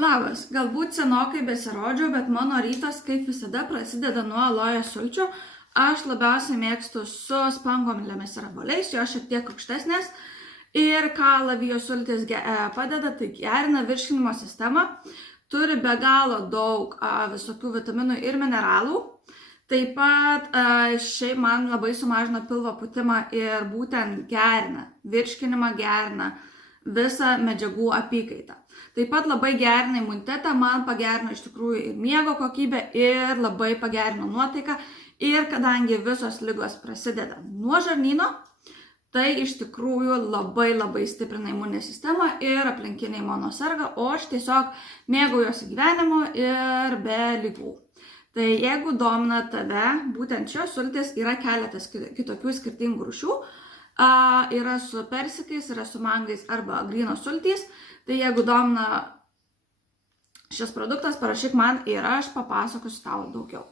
Labas, galbūt senokai besirodžiau, bet mano rytas kaip visada prasideda nuo alojo sulčių. Aš labiausiai mėgstu su spanguolėmis ir obuoliais, jos šiek tiek aukštesnės. Ir ką alavijo sultis padeda, tai gerina virškinimo sistemą, turi be galo daug visokių vitaminų ir mineralų. Taip pat šiaip man labai sumažina pilvo pūtimą ir būtent gerina virškinimą, gerina visą medžiagų apykaitą. Taip pat labai gerina imunitetą, man pagerino iš tikrųjų ir miego kokybę ir labai pagerino nuotaiką. Ir kadangi visos ligos prasideda nuo žarnyno, tai iš tikrųjų labai stiprina imuninę sistemą ir aplinkiniai mano serga, o aš tiesiog mėgaujuosi gyvenimu ir be ligų. Tai jeigu domina tave, būtent šios sultys yra keletas kitokių skirtingų rūšių. Yra su persikais, yra su mangais arba grynos sultys. Tai jeigu domina šis produktas, parašyk man ir aš papasakosiu tau daugiau.